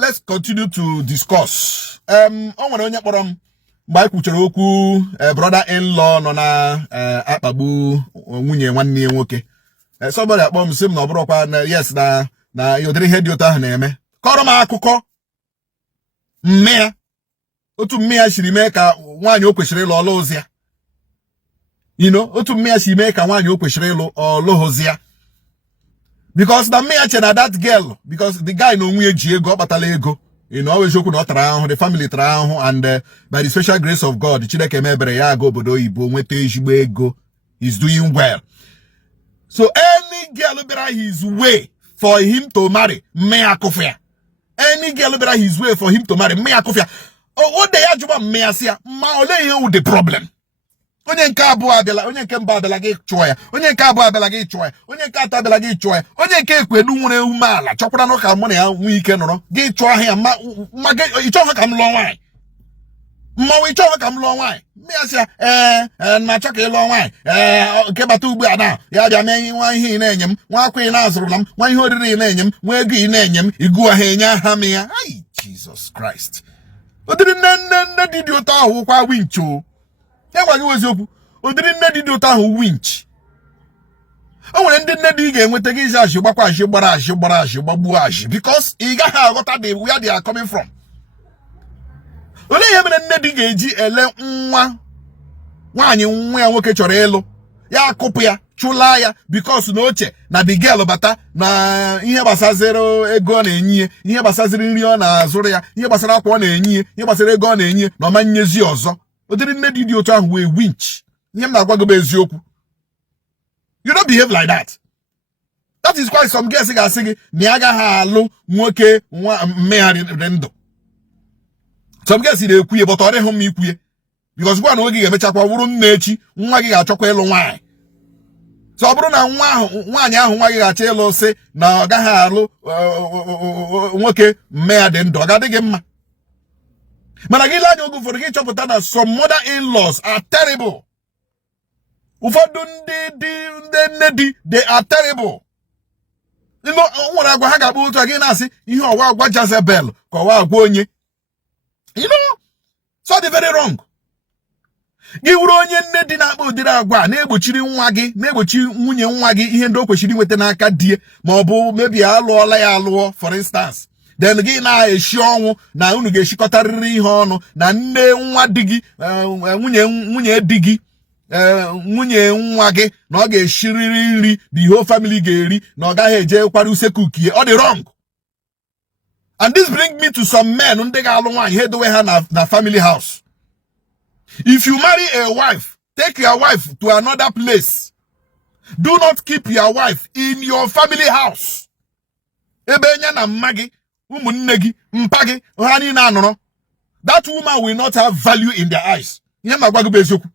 let's continue to discuss. Onwere onye kpọrọ m mgbe kwuchara okwu brother-in-law nọ na akpagbu nwunye nwanne nwoke. Somebody akpọ m sị m na ọ bụrụkwa na yes na yodiri ihe dị otu ahụ na-eme. Kọrọ m akụkọ mmea otu mmea siri mee ka nwaanyị o kwesịrị ịlụ ọlụozi ya. You know, otu mmea siri mee ka nwaanyị o kwesịrị ịlụ ọlụozi ya. Because the mmea che na that girl, because the guy no nwunye ji ego, ọkpatala ego. You know, always joke na ọtara ahụ, the family tara ahụ, and by the special grace of God, Chineke mebere ya go obodo Igbo nweta ezigbo ego. He's doing well. So any girl better his way for him to marry, mmea kofia. Any girl better his way for him to marry, mmea kofia. Oh, what they are mmea sia, ma ole ihe the problem. Onye nke abụọ abịala, onye nke mba abịala gị chụọ ya, onye nke abụọ abịala gị chụọ ya, onye nke atọ abịala gị chụọ ya, onye nke ekwelu nwere umeala chọkwara nọ ka mụ na ya nwee ike nọrọ gị chụọ ha ya ma ịchọ ka m lụọ nwaanyị. Mmanwụ ịchọ ka m lụọ nwaanyị. Mmea sị na-achọ ka ịlụọ nwaanyị nke bata ugbu a na ya bịa mee nwa ihe ị na-enye m, nwa akwa ị na-azụrụla m, nwa ihe oriri ị na-enye m, nwa ego ị na-enye m, igụọ ha enye aha m ya. Ai, Jesus Christ. O dịrị nne dị ụtọ ahụ kwa wincho. Ya gwa gị eziokwu, ụdịrị nne dị ụtọ ahụ winch. O nwere ndị nne dị ga-enweta gị izi ajị gbakwa ajị gbara ajị gbagbuo ajị because ị gaghị aghọta where they are coming from. Olee ihe mere nne dị ga-eji ele nwaanyị nwa ya nwoke chọrọ ịlụ ya akụpụ ya chụlaa ya because na oche na the girl bata na ihe gbasaziri ego ọ na-enye, ihe gbasaziri nri ọ na-azụrụ ya, ihe gbasara akwa ọ na-enye, ihe gbasara ego ọ na-enye na ọma nyezi ọzọ. Odiri nne dị otu ahụ wee winch. Ihe m na-agwa gị bụ eziokwu. You don't behave like that. That is why some girls ga-asị gị na ya agaghị alụ nwoke mmegharị ndụ. Some girls na-ekwuye but ọ dịghị mma ikwuye. Because gwa na oge ga-emechakwa wụrụ nne echi, nwa gị ga-achọkwa ịlụ nwaanyị. So ọ bụrụ na nwaanyị ahụ nwa gị ga-achọ ịlụ sị na ọ gaghị alụ nwoke mmegharị ndụ, ọ ga-adị gị mma. Mana gị anya oge ụfọdụ gị chọpụta na some mother-in-laws are terrible. Ụfọdụ ndị nne di they are terrible. Nwere agwa ha ga-akpọ otu a gị na-asị ihe ọwa agwa Jezebel ka ọwa agwa onye. You know, so dị very wrong. Gị wuru onye nne di na-akpọ ụdịrị agwa na-egbochiri nwa gị, na-egbochi nwunye nwa gị ihe ndị o kwesịrị inweta n'aka die ma ọ bụ maybe alụọla ya alụọ for instance. Then gị na-eshi ọnwụ na unu ga-eshikọtarịrị ihe ọnụ na nne nwa di gị nwunye di gị nwunye nwa gị na ọ ga-eshiriri nri the whole family ga-eri na ọ gaghị eje kwara usekwu kie. Ọ dị wrong. And this brings me to some men ndị ga-alụ nwaanyị ha edowe ha na family house. If you marry a wife, take your wife to another place. Do not keep your wife in your family house. Ebe nya na mma gị ụmụnne gị mpa gị ha niile anọrọ. That woman will not have value in their eyes. Ihe na-agwa gị bụ eziokwu.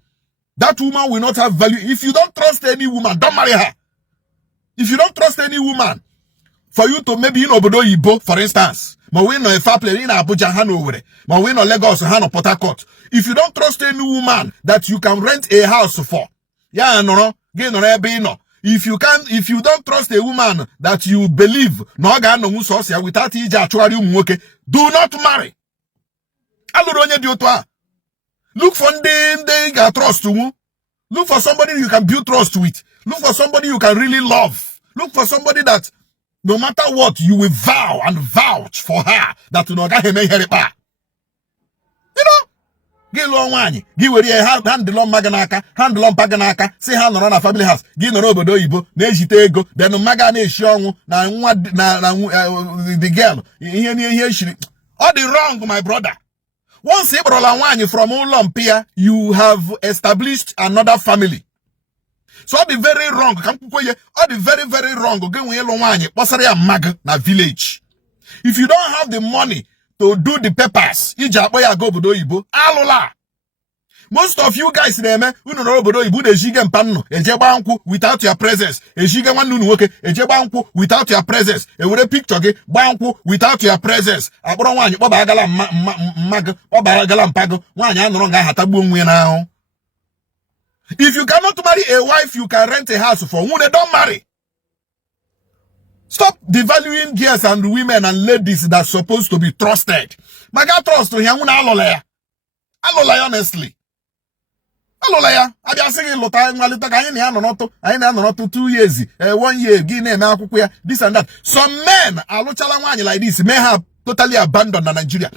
That woman will not have value. If you don't trust any woman, don't marry her. If you don't trust any woman, for you to maybe in obodo Igbo, for instance, ma we no a far place in Abuja, ha no Owerri, ma we no Lagos, ha no Port Harcourt. If you don't trust any woman that you can rent a house for, yeah, no, gị nọrọ ebe ị nọ. If you don't trust a woman that you believe na ọ ga-anọ nwụsọ ọsọ ya without ije achụgharị ụmụ nwoke, do not marry. Alụrụ onye dị otu a. Look for ndị ga-trust wu. Look for somebody you can build trust with. Look for somebody you can really love. Look for somebody that no matter what, you will vow and vouch for her that you know gaghị eme ihe rịkpa. You know? Gị lụọ nwaanyị, gị were ya handụlọ mma gị n'aka, handụlọ mpa gị n'aka, si ha nọrọ na family house, gị nọrọ obodo oyibo, na-ejite ego, then mma gị na-eshi ọnwụ na nwa na the girl, ihe shiri. All the wrong, my brother. Once you brought nwaanyị from ụlọ mpịa, you have established another family. So all the very wrong, all the very, very wrong, gị nwee ịlụ nwaanyị kpọsara ya mma gị na village. If you don't have the money to do the papers, iji akpọ ya go obodo oyibo, alụla. Most of you guys na-eme unu nọrọ obodo oyibo na-ejige mpa nnụ eje gbaa nkwụ without your presence, ejige nwanne unu nwoke eje gbaa nkwụ without your presence, ewere picture gị gbaa nkwụ without your presence, akpọrọ nwaanyị kpọba agala mma gị, kpọba agala mpa gị, nwaanyị anọrọ ga-ahatagbuo onwe ya n'ahụ. If you cannot marry a wife you can rent a house for, nwunye don't marry. Stop devaluing girls and women and ladies that's supposed to be trusted. My God, trust to him. Alola, honestly. Alola, I just say lota. I not 2 years, 1 year. This and that. Some men are like this may have totally abandoned Nigeria.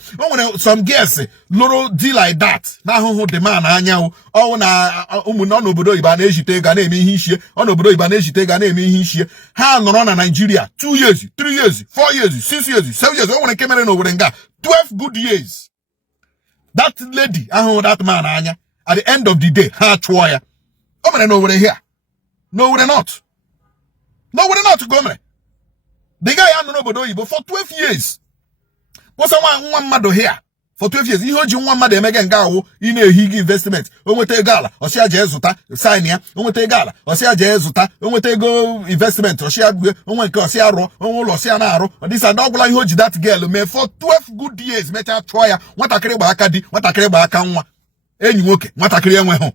Some girls loro deal like that. Now who the man anyao. Oh na nobodo ibaneji te gane eme hishie. Onobodo ibaneji te gane eme hishie. Ha no na Nigeria 2 years, 3 years, 4 years, 6 years, 7 years. Oh when came in over 12 good years. That lady, that man anya. At the end of the day, ha choya. Oh man over here. No we're not. No we're not go man. The guy I no obodo Igbo for 12 years. What's one mado here for 12 years? You heard you one mother Megan Gawo in a higi investment. Omote gala, or share Jesuta, sign here, Omote gala, or share Jesuta, Omote go investment, or share Omo Losianaro, or this and all like hold that girl me for 12 good years. Meta Troya, what a creba akadi, what a creba akanwa, any woke, what a crea home.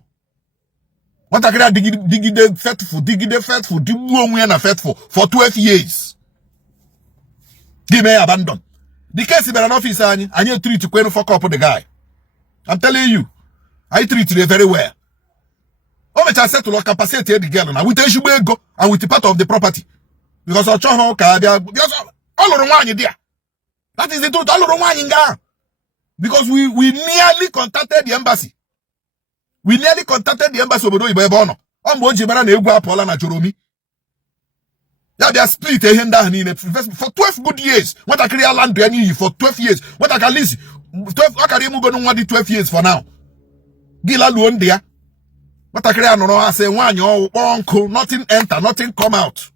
What a crea digide faithful, dibu faithful for 12 years. Give me abandon. The case in an office, and you treat to quite fuck up with the guy. I'm telling you, I treat you very well. Oh, I said to look capacity the girl, and with the go and with the part of the property. Because I'll show how because all of one there. That is the truth, all of one in Ghana. Because we nearly contacted the embassy. We nearly contacted the embassy of Bono. I'm going to Jibara Paula na Joromi. Yeah, they are split for 12 good years. What I create land for 12 years. What I can list 12 I can move on 12 years for now. Gila luon there. What I create no I say one your uncle, nothing enter, nothing come out.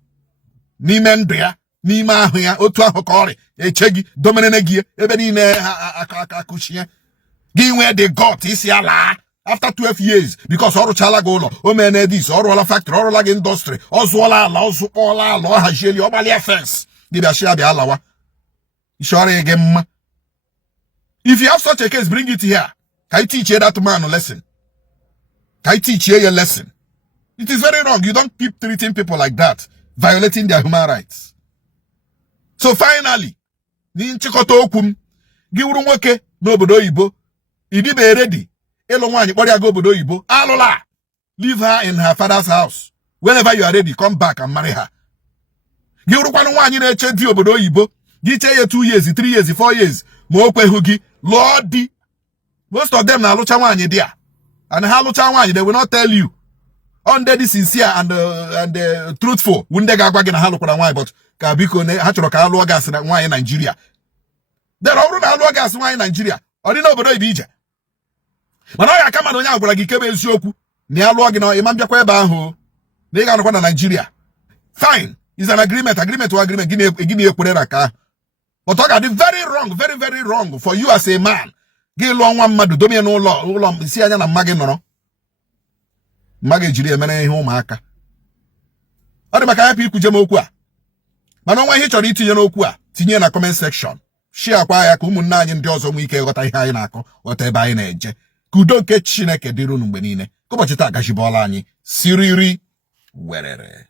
Ni men there, ni ma here, otwa hokore, chegi, domenegi, ebeni ne akushia. Give where they got Isiagu. After 12 years, because all chala golo, Omenala this, all la factory, all la industry, also all hajeli, all the affairs. If you have such a case, bring it here. Can I teach you that man a lesson? Can I teach you a lesson? It is very wrong. You don't keep treating people like that, violating their human rights. So finally, ni nchikoto okum, giwuru nwoke n'obodo Igbo, idibe ready. Leave her in her father's house. Whenever you are ready, come back and marry her. Give her 1 year, 2 years, 3 years, 4 years. Lordy. Most of them are Lucha and how Lucha they will not tell you. Under the sincere and truthful. But Kabiko Hachoka Logas and wine in Nigeria. There are Logas wine in Nigeria. Or you know Ibija. Mana ya kama no nya gwara gi kebe eziokwu na ya lụọ gị na imam bịakwa ebe ahụ na ị ga-anọkwa na Nigeria. Fine, is an agreement to agreement gini ekwere na ka. But ọ ga-adị very wrong for you as a man. Gị lụọ nwa mmadụ domie n'ụlọ isi anya na mma gị nọrọ. Mma gị jiri emere ihe ụmụaka. Ọ dị maka ya ikwu jem okwu a. Mana onwe ihe ị chọrọ itinye n'okwu a, tinye na comment section. Share kwa ya ka ụmụnne anyị ndị ọzọ nwee ike ghọta ihe anyị na-akọ, ghọta ebe anyị na-eje. Kudo nke Chineke dịrị unu mgbe niile. Ka ụbọchị taa gajibola anyị siriri werere.